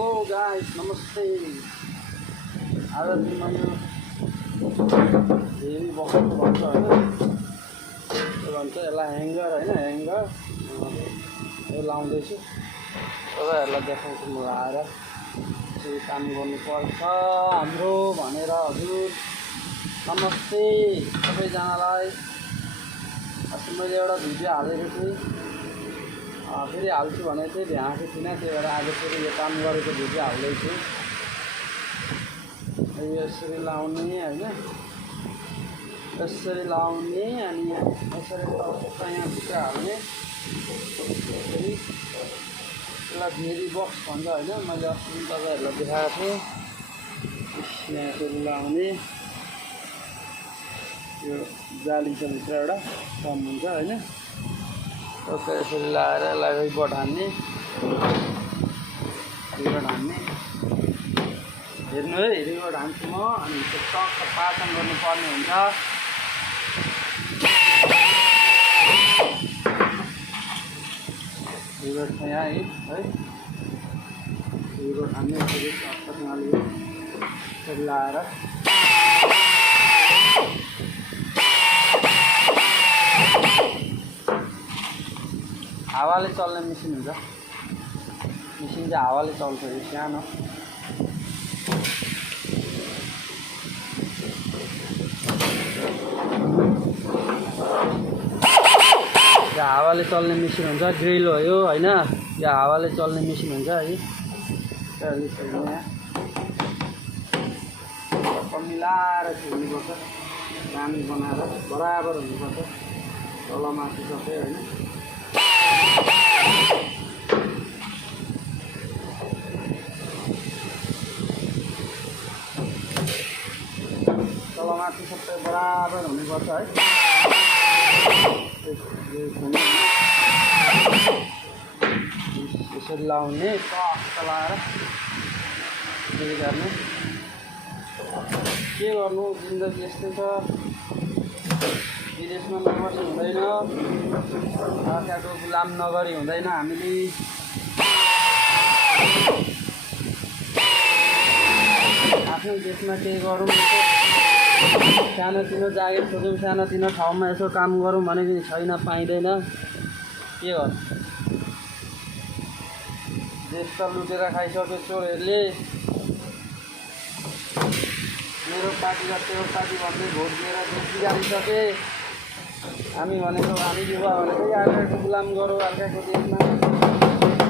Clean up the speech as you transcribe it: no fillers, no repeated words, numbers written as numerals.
Hello guys, नमस्ते। आज मैले हेभी बक्सको भन्छ होइन, के भन्छ यसलाई ह्याङ्गर होइन, ह्याङ्गर यो लाउँदैछु। तपाईँहरूलाई देखाउँछु म आएर चाहिँ काम गर्नुपर्छ हाम्रो भनेर। हजुर नमस्ते सबैजनालाई। अस्ति मैले एउटा भिडियो हालेको थिएँ, फेरि हाल्छु भनेको थिएँ, भ्याएको थिइनँ, त्यही भएर आज फेरि यो काम गरेको भिडियो हाल्दैछु। यसरी लाउने होइन, यसरी लाउने अनि यसरी यहाँभित्र हाल्ने। फेरि यसलाई भेरी बक्स भन्छ होइन, मैले अस्ति तपाईँहरूलाई देखाएको थिएँ। यहाँ यसरी लाउने, यो जाली छ भित्र एउटा कम हुन्छ होइन, टक्कै यसरी लाएर यसलाई रिबट हान्ने, रिबट हान्ने। हेर्नु है, रिबट हान्छु म, अनि त्यो टक्क पाचन गर्नुपर्ने हुन्छ। रिबट छ यहाँ है, रिबट हान्ने यसरी टक्कसँगले यसरी लाएर हावाले चल्ने मेसिन हुन्छ। मेसिन चाहिँ हावाले चल्छ, यो सानो। यो हावाले चल्ने मेसिन हुन्छ, ड्रिल हो यो होइन, यो हावाले चल्ने मेसिन हुन्छ है। यहाँ मिलाएर छिर्नुपर्छ, दामी बनाएर बराबर हुनुपर्छ, तल माथि सबै होइन। तलमाथि सबै बराबर हुनुपर्छ है। यसरी लाउने, टक्क लाएर यसरी गर्ने। के गर्नु, जिन्दगी यस्तै छ। विदेशमा नबसी हुँदैन, अर्काको गुलाम नगरी हुँदैन। हामीले आफ्नो देशमा केही गरौँ, सानोतिनो जागिर खोजौँ, सानोतिनो ठाउँमा यसो काम गरौँ भने पनि छैन, पाइँदैन। के गर्नु, देश त लुटेर खाइसक्यो चोरहरूले। मेरो पार्टी र तेरो पार्टी भन्दै भोट दिएर देश बिगारिसके। हामी भनेको, हामी युवा भनेको अर्काको गुलाम गरौँ, अर्काको देशमा